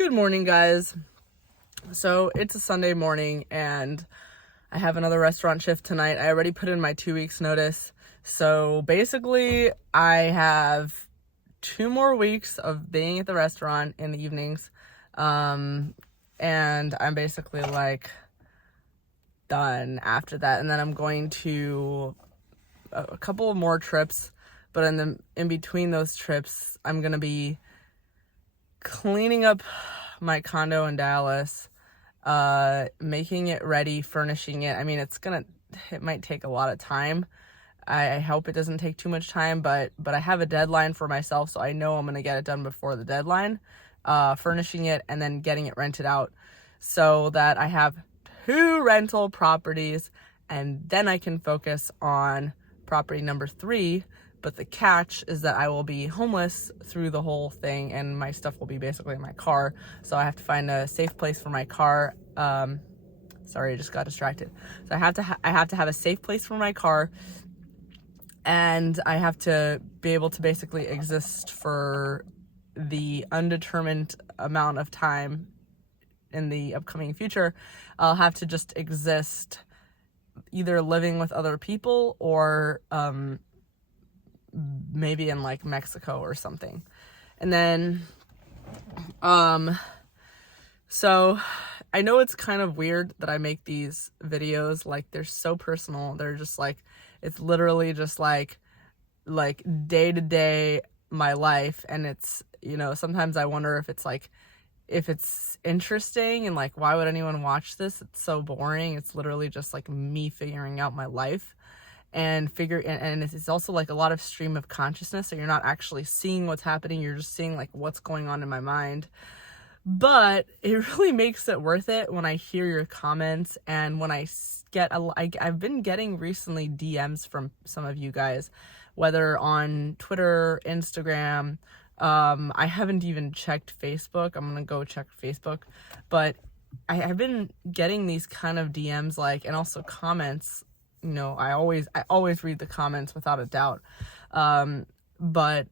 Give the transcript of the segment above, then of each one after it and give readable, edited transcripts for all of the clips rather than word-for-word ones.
Good morning, guys. So it's a Sunday morning and I have another restaurant shift tonight. I already put in my 2 weeks notice. So basically I have 2 more weeks of being at the restaurant in the evenings. And I'm basically like done after that. And then I'm going to a couple of more trips, but in between those trips, I'm going to be cleaning up my condo in Dallas, making it ready, furnishing it. I mean, it might take a lot of time. I hope it doesn't take too much time, but I have a deadline for myself, so I know I'm gonna get it done before the deadline, furnishing it and then getting it rented out so that I have 2 rental properties, and then I can focus on property number 3. But the catch is that I will be homeless through the whole thing, and my stuff will be basically in my car. So I have to find a safe place for my car. Sorry, I just got distracted. So I have to have a safe place for my car, and I have to be able to basically exist for the undetermined amount of time in the upcoming future. I'll have to just exist, either living with other people or maybe in like Mexico or something. And then so I know it's kind of weird that I make these videos, like they're so personal. They're just like, it's literally just like day to day my life. And it's, sometimes I wonder if it's interesting and like, why would anyone watch this? It's so boring. It's literally just like me figuring out my life and it's also like a lot of stream of consciousness. So you're not actually seeing what's happening. You're just seeing like what's going on in my mind. But it really makes it worth it when I hear your comments, and when I've been getting recently DMs from some of you guys, whether on Twitter, Instagram. I haven't even checked Facebook. I'm gonna go check Facebook, but I've been getting these kind of DMs, and also comments. I always read the comments without a doubt. But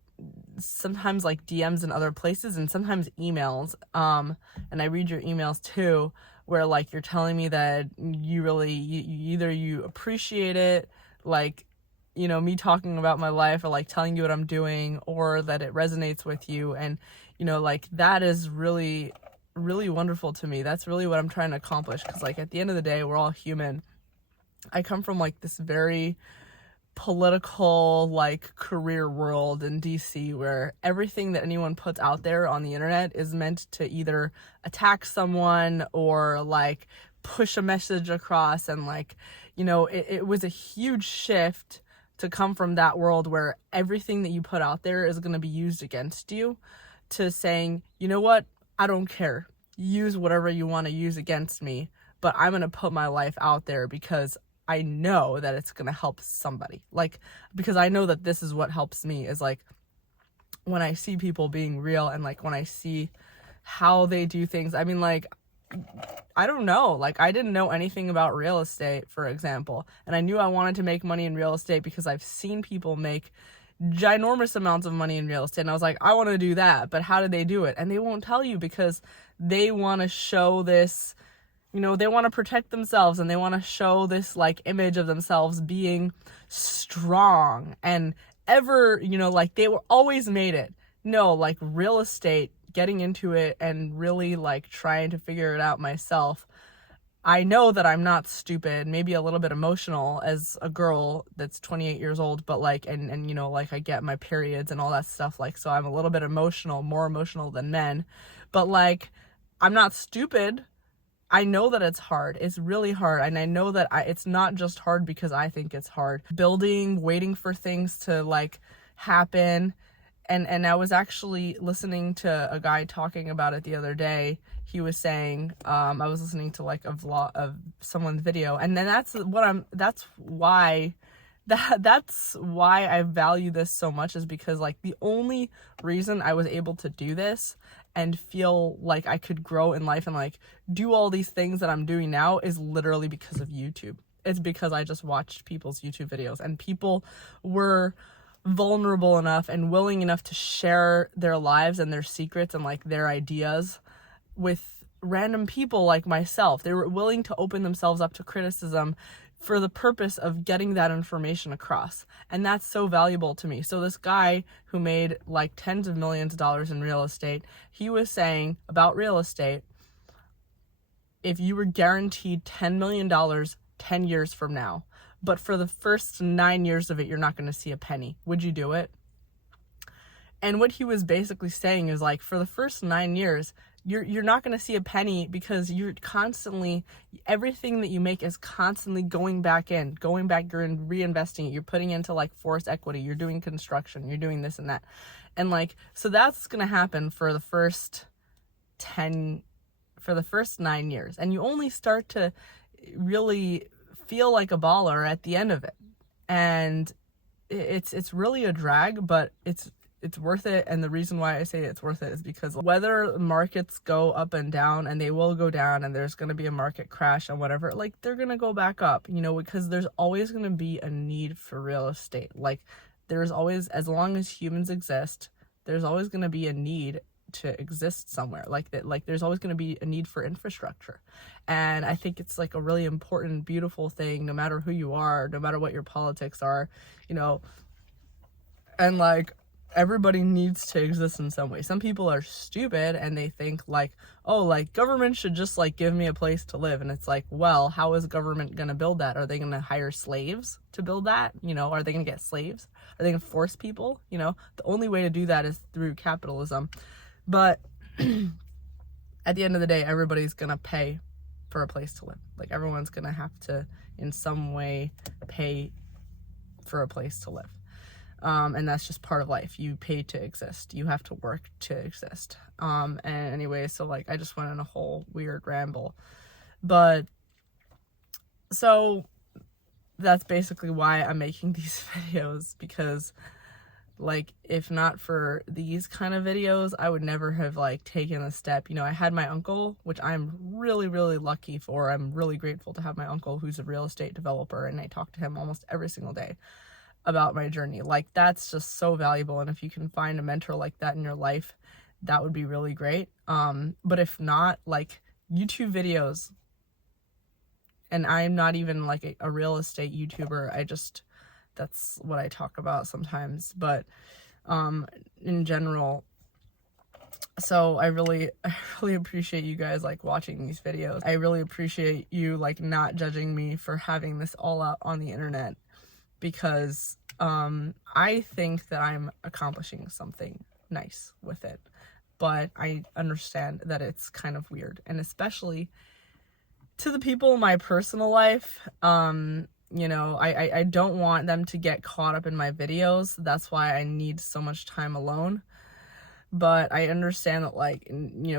sometimes like DMs in other places, and sometimes emails. And I read your emails too, where like you're telling me that you appreciate it, me talking about my life, or like telling you what I'm doing, or that it resonates with you. And, that is really, really wonderful to me. That's really what I'm trying to accomplish. 'Cause at the end of the day, we're all human. I come from this very political career world in DC, where everything that anyone puts out there on the internet is meant to either attack someone or push a message across. And it was a huge shift to come from that world where everything that you put out there is going to be used against you, to saying, you know what, I don't care, use whatever you want to use against me, but I'm going to put my life out there because I know that it's going to help somebody. Because I know that this is what helps me, is when I see people being real, and when I see how they do things. I mean, I don't know, I didn't know anything about real estate, for example, and I knew I wanted to make money in real estate because I've seen people make ginormous amounts of money in real estate, and I was like, I want to do that, but how do they do it? And they won't tell you, because they want to show this, they want to protect themselves, and they want to show this image of themselves being strong and ever, they were always made it. No, real estate, getting into it and really trying to figure it out myself. I know that I'm not stupid, maybe a little bit emotional as a girl that's 28 years old, but I get my periods and all that stuff, so I'm a little bit emotional, more emotional than men, but I'm not stupid. I know that it's hard. It's really hard. And I know that it's not just hard because I think it's hard. Building, waiting for things to happen. And I was actually listening to a guy talking about it the other day. He was saying, I was listening to a vlog of someone's video, and then that's why I value this so much, is because the only reason I was able to do this and feel like I could grow in life and do all these things that I'm doing now is literally because of YouTube. It's because I just watched people's YouTube videos, and people were vulnerable enough and willing enough to share their lives and their secrets and their ideas with random people like myself. They were willing to open themselves up to criticism for the purpose of getting that information across. And that's so valuable to me. So this guy who made like tens of millions of dollars in real estate, he was saying about real estate, if you were guaranteed $10 million 10 years from now, but for the first 9 years of it, you're not going to see a penny, would you do it? And what he was basically saying is like, for the first 9 years, you're not going to see a penny because you're constantly, everything that you make is constantly going back, you're reinvesting it, you're putting into like forced equity, you're doing construction, you're doing this and that. And like, so that's going to happen for the first 9 years. And you only start to really feel like a baller at the end of it. And it's really a drag, but it's worth it. And the reason why I say it's worth it is because whether markets go up and down, and they will go down, and there's going to be a market crash and whatever, like they're going to go back up, because there's always going to be a need for real estate. Like there's always, as long as humans exist, there's always going to be a need to exist somewhere. Like that, like there's always going to be a need for infrastructure. And I think it's like a really important, beautiful thing, no matter who you are, no matter what your politics are, and like everybody needs to exist in some way. Some people are stupid and they think like, oh, like government should just like give me a place to live. And it's like, well, how is government going to build that? Are they going to hire slaves to build that? Are they going to get slaves? Are they going to force people? The only way to do that is through capitalism. But at the end of the day, everybody's going to pay for a place to live. Like everyone's going to have to in some way pay for a place to live. And that's just part of life. You pay to exist. You have to work to exist. And anyway, so like I just went on a whole weird ramble. But so that's basically why I'm making these videos, because like if not for these kind of videos, I would never have like taken a step. I had my uncle, which I'm really, really lucky for. I'm really grateful to have my uncle who's a real estate developer, and I talk to him almost every single day about my journey. Like that's just so valuable. And if you can find a mentor like that in your life, that would be really great. But if not, like YouTube videos, and I'm not even like a real estate YouTuber. That's what I talk about sometimes, but in general. So I really appreciate you guys like watching these videos. I really appreciate you like not judging me for having this all out on the internet, because I think that I'm accomplishing something nice with it, but I understand that it's kind of weird, and especially to the people in my personal life, I don't want them to get caught up in my videos. That's why I need so much time alone. But I understand that like,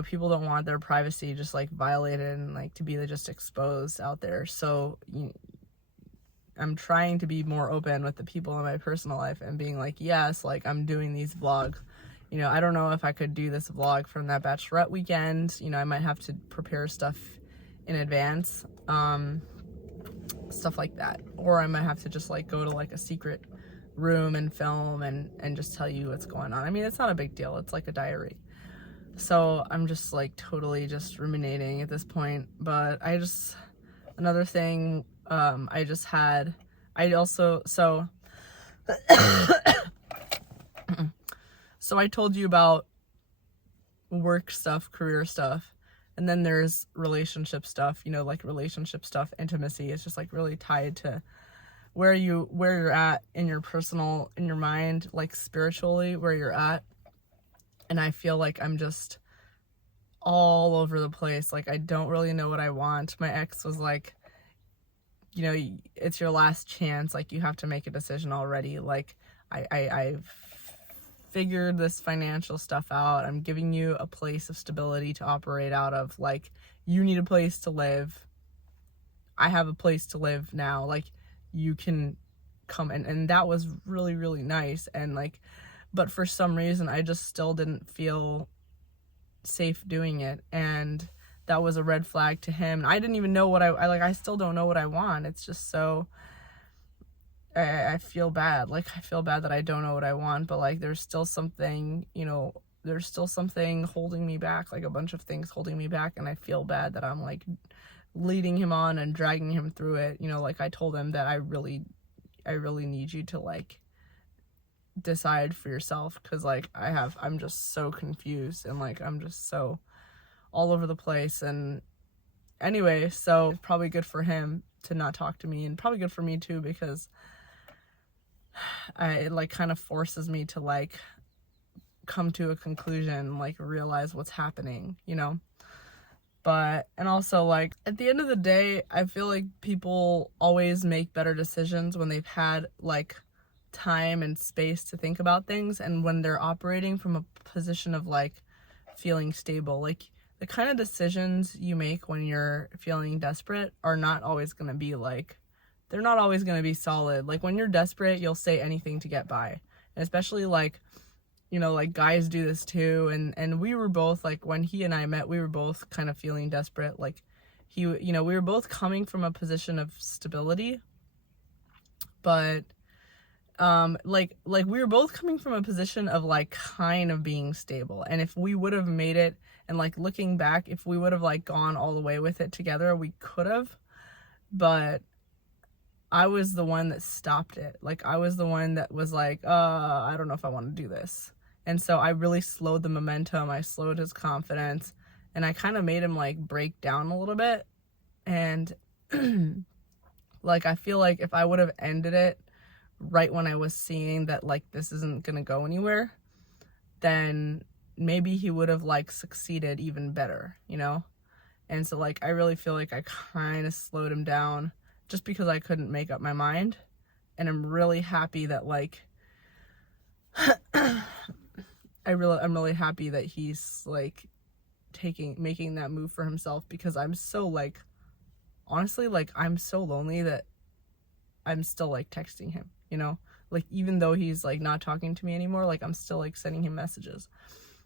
people don't want their privacy just like violated and like to be just exposed out there. So I'm trying to be more open with the people in my personal life and being like, yes, like I'm doing these vlogs. I don't know if I could do this vlog from that bachelorette weekend. I might have to prepare stuff in advance, stuff like that. Or I might have to just like go to like a secret room and film and just tell you what's going on. I mean, it's not a big deal. It's like a diary. So I'm just like totally just ruminating at this point. But another thing, so I told you about work stuff, career stuff, and then there's relationship stuff, like relationship stuff, intimacy. It's just like really tied to where you're at in your mind, like spiritually, where you're at. And I feel like I'm just all over the place. Like I don't really know what I want. My ex was like, it's your last chance. Like you have to make a decision already. Like I've figured this financial stuff out. I'm giving you a place of stability to operate out of. Like you need a place to live. I have a place to live now. Like you can come and that was really, really nice. And like, but for some reason I just still didn't feel safe doing it, and that was a red flag to him. I didn't even know what I still don't know what I want. It's just so I feel bad. Like I feel bad that I don't know what I want, but like there's still something, there's still something holding me back, like a bunch of things holding me back, and I feel bad that I'm like leading him on and dragging him through it. You know, like I told him that I really need you to like decide for yourself, because like I'm just so confused, and like I'm just so all over the place. And anyway, so it's probably good for him to not talk to me, and probably good for me too, because it like kind of forces me to like come to a conclusion, like realize what's happening, you know. But, and also like at the end of the day, I feel like people always make better decisions when they've had like time and space to think about things, and when they're operating from a position of like feeling stable. Like the kind of decisions you make when you're feeling desperate are not always going to be like, they're not always going to be solid. Like when you're desperate, you'll say anything to get by. And especially like, you know, like guys do this too. And we were both like, when he and I met, we were both kind of feeling desperate. Like you know, we were both coming from a position of stability, but like we were both coming from a position of like kind of being stable. And if we would have made it, and like looking back, if we would have like gone all the way with it together, we could have. But I was the one that stopped it. Like I was the one that was like, I don't know if I want to do this. And so I really slowed the momentum. I slowed his confidence, and I kind of made him like break down a little bit. And like I feel like if I would have ended it right when I was seeing that like this isn't gonna go anywhere, then maybe he would have like succeeded even better, you know. And so like I really feel like I kind of slowed him down just because I couldn't make up my mind. And I'm really happy that like I'm really happy that he's like making that move for himself, because I'm so like, honestly, like I'm so lonely that I'm still like texting him, you know, like even though he's like not talking to me anymore, like I'm still like sending him messages.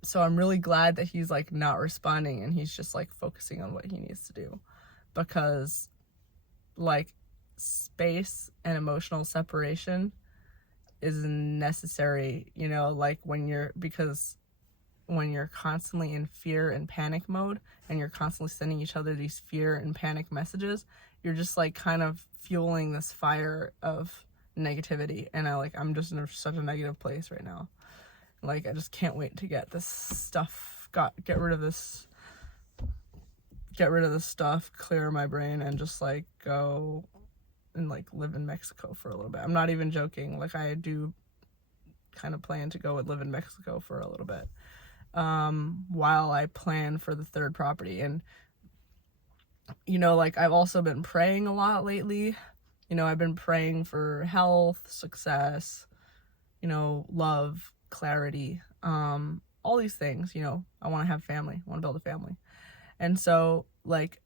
So I'm really glad that he's like not responding, and he's just like focusing on what he needs to do, because like space and emotional separation is necessary, you know, like because when you're constantly in fear and panic mode, and you're constantly sending each other these fear and panic messages, you're just like kind of fueling this fire of negativity. And I'm just in such a negative place right now. Like I just can't wait to get this stuff, get rid of this stuff, clear my brain, and just like go and like live in Mexico for a little bit. I'm not even joking. Like I do kind of plan to go and live in Mexico for a little bit, while I plan for the third property. And you know, like I've also been praying a lot lately. You know, I've been praying for health, success, you know, love, clarity, all these things. You know, I want to have family, I want to build a family. And so like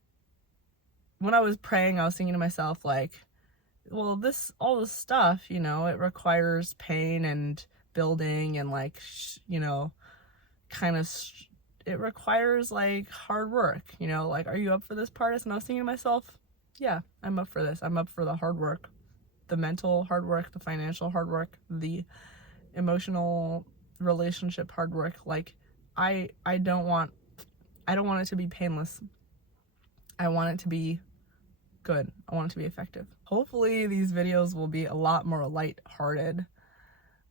when I was praying, I was thinking to myself like, well, all this stuff, you know, it requires pain and building, and like, you know, kind of, it requires like hard work, you know, like, are you up for this part? And I was thinking to myself, yeah, I'm up for this. I'm up for the hard work, the mental hard work, the financial hard work, the emotional relationship hard work. Like I don't want it to be painless. I want it to be good. I want it to be effective. Hopefully these videos will be a lot more lighthearted,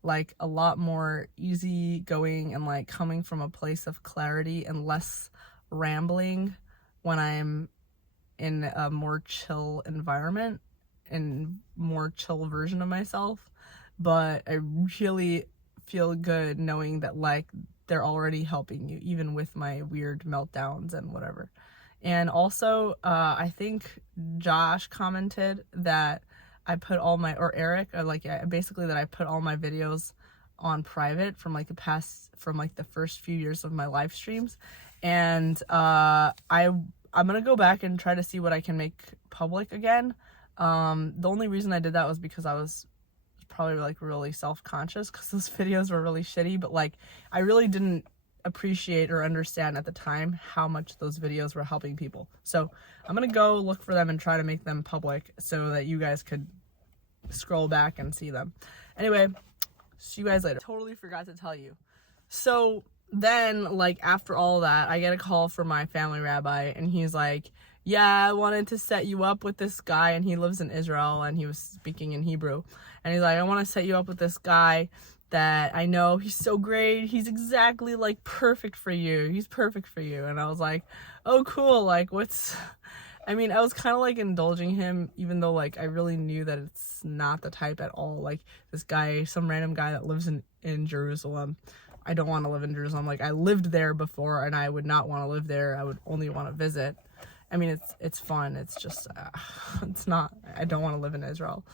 like a lot more easygoing, and like coming from a place of clarity and less rambling when I'm in a more chill environment and more chill version of myself. But I really feel good knowing that like they're already helping you, even with my weird meltdowns and whatever. And also, I think Josh commented that I put all my, or Eric, basically that I put all my videos on private from like the first few years of my live streams. And I'm gonna go back and try to see what I can make public again. The only reason I did that was because I was probably like really self-conscious, because those videos were really shitty, but like I really didn't appreciate or understand at the time how much those videos were helping people. So I'm gonna go look for them and try to make them public so that you guys could scroll back and see them. Anyway, see you guys later. Totally forgot to tell you. So then, like, after all that, I get a call from my family rabbi, and he's like, yeah, I wanted to set you up with this guy, and he lives in Israel, and he was speaking in Hebrew, and he's like, I want to set you up with this guy that I know, he's so great, he's exactly, like, perfect for you, he's perfect for you. And I was like, oh, cool, like, I mean, I was kind of, like, indulging him, even though, like, I really knew that it's not the type at all. Like, this guy, some random guy that lives in Jerusalem. I don't want to live in Jerusalem. Like, I lived there before, and I would not want to live there. I would only want to visit. I mean, it's fun. It's just, it's not, I don't want to live in Israel.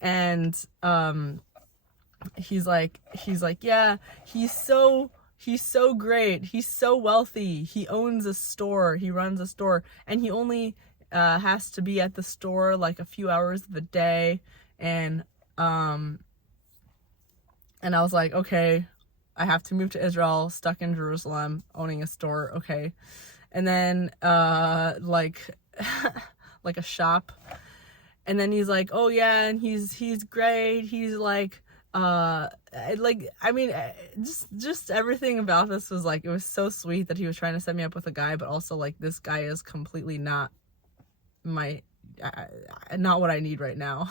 And, he's like, yeah, he's so great. He's so wealthy. He owns a store. He runs a store, and he only has to be at the store like a few hours of the day. And I was like, okay, I have to move to Israel, stuck in Jerusalem, owning a store. Okay. And then like like a shop. And then he's like, oh yeah, and he's great. He's like, I mean, just everything about this was like, it was so sweet that he was trying to set me up with a guy, but also like, this guy is completely not not what I need right now.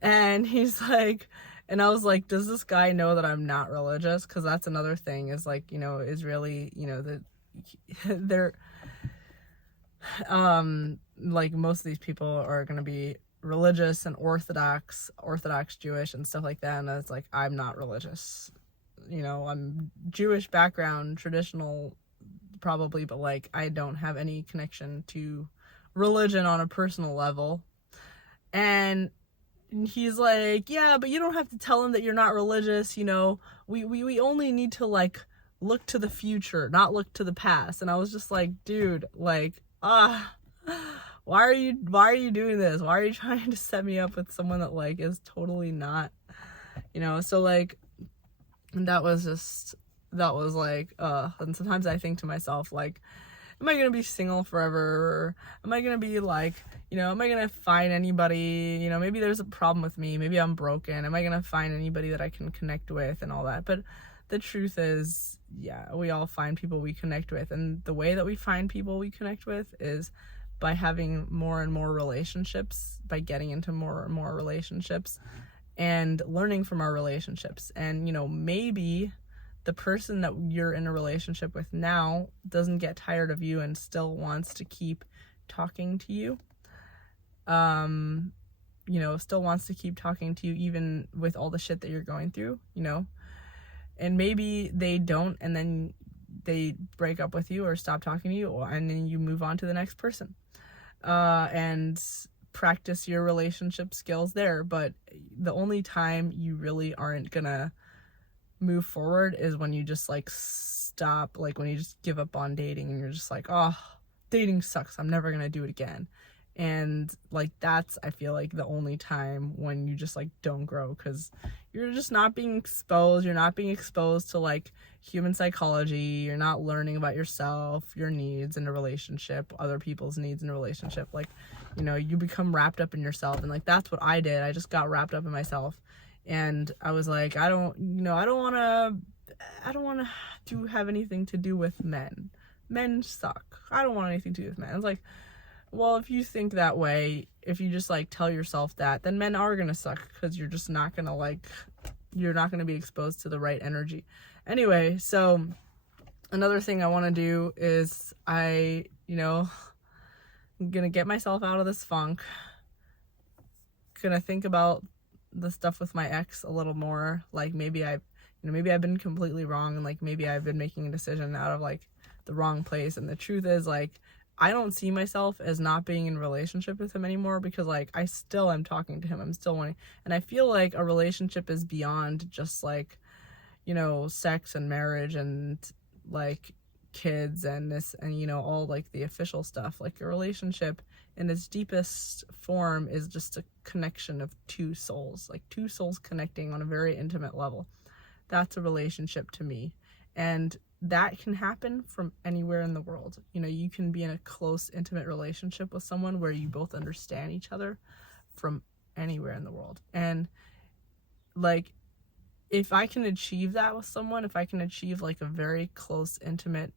And he's like, and I was like, does this guy know that I'm not religious? Because that's another thing, is like, you know, Israeli, you know, they're like, most of these people are going to be religious and orthodox Jewish and stuff like that, and it's like, I'm not religious, you know, I'm Jewish background, traditional probably, but like, I don't have any connection to religion on a personal level. And he's like, yeah, but you don't have to tell him that you're not religious, you know, we only need to like look to the future, not look to the past. And I was just like, dude, like, why are you doing this? Why are you trying to set me up with someone that like is totally not, you know? So like, that was like, and sometimes I think to myself, like, am I gonna be single forever? Or am I gonna be like, you know, am I gonna find anybody, you know, maybe there's a problem with me, maybe I'm broken, am I gonna find anybody that I can connect with and all that? But the truth is, yeah, we all find people we connect with, and the way that we find people we connect with is by having more and more relationships, by getting into more and more relationships, and learning from our relationships. And, you know, maybe the person that you're in a relationship with now doesn't get tired of you and still wants to keep talking to you. You know, still wants to keep talking to you even with all the shit that you're going through, you know. And maybe they don't, and then they break up with you or stop talking to you, and then you move on to the next person. And practice your relationship skills there. But the only time you really aren't gonna move forward is when you just like stop, like when you just give up on dating and you're just like, oh, dating sucks, I'm never gonna do it again. And like, that's, I feel like, the only time when you just like don't grow, because you're just not being exposed. You're not being exposed to like human psychology. You're not learning about yourself, your needs in a relationship, other people's needs in a relationship. Like, you know, you become wrapped up in yourself, and like, that's what I did. I just got wrapped up in myself, and I was like, I don't want to have anything to do with men. Men suck. I don't want anything to do with men. It's like, well, if you think that way, if you just like tell yourself that, then men are gonna suck, because you're just not gonna like, you're not gonna be exposed to the right energy. Anyway, so another thing I want to do is I'm gonna get myself out of this funk, gonna think about the stuff with my ex a little more. Like, maybe I've been completely wrong, and like, maybe I've been making a decision out of like the wrong place. And the truth is, like, I don't see myself as not being in a relationship with him anymore, because like, I still am talking to him. I'm still wanting, and I feel like a relationship is beyond just like, you know, sex and marriage and like kids and this and, you know, all like the official stuff. Like, a relationship in its deepest form is just a connection of two souls, like two souls connecting on a very intimate level. That's a relationship to me. And that can happen from anywhere in the world. You know, you can be in a close, intimate relationship with someone where you both understand each other from anywhere in the world. And like, if I can achieve that with someone, if I can achieve like a very close, intimate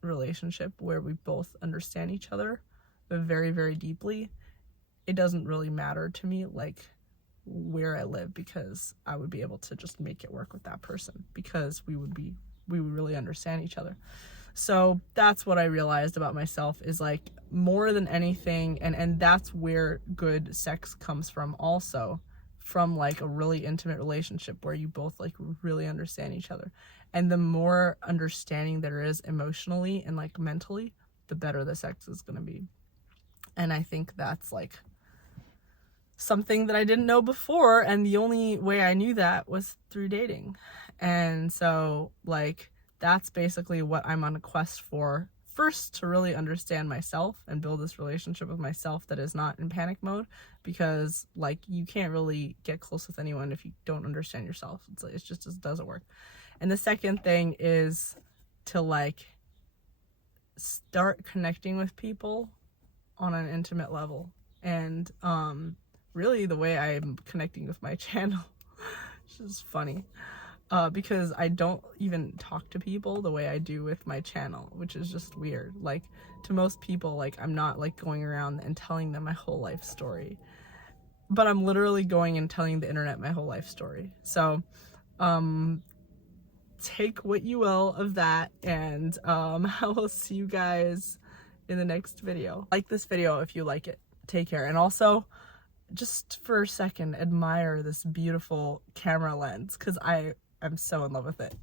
relationship where we both understand each other very, very deeply, it doesn't really matter to me like where I live, because I would be able to just make it work with that person because we would really understand each other. So that's what I realized about myself, is like, more than anything, and that's where good sex comes from also, from like a really intimate relationship where you both like really understand each other. And the more understanding there is emotionally and like mentally, the better the sex is going to be. And I think that's like something that I didn't know before, and the only way I knew that was through dating. And so like that's basically what I'm on a quest for. First, to really understand myself and build this relationship with myself that is not in panic mode, because like you can't really get close with anyone if you don't understand yourself. It just doesn't work. And the second thing is to like start connecting with people on an intimate level. And really the way I'm connecting with my channel, which is funny, because I don't even talk to people the way I do with my channel, which is just weird. Like, to most people, like, I'm not like going around and telling them my whole life story, but I'm literally going and telling the internet my whole life story. So take what you will of that, and I will see you guys in the next video. Like this video if you like it. Take care. And also, just for a second, admire this beautiful camera lens, because I'm so in love with it.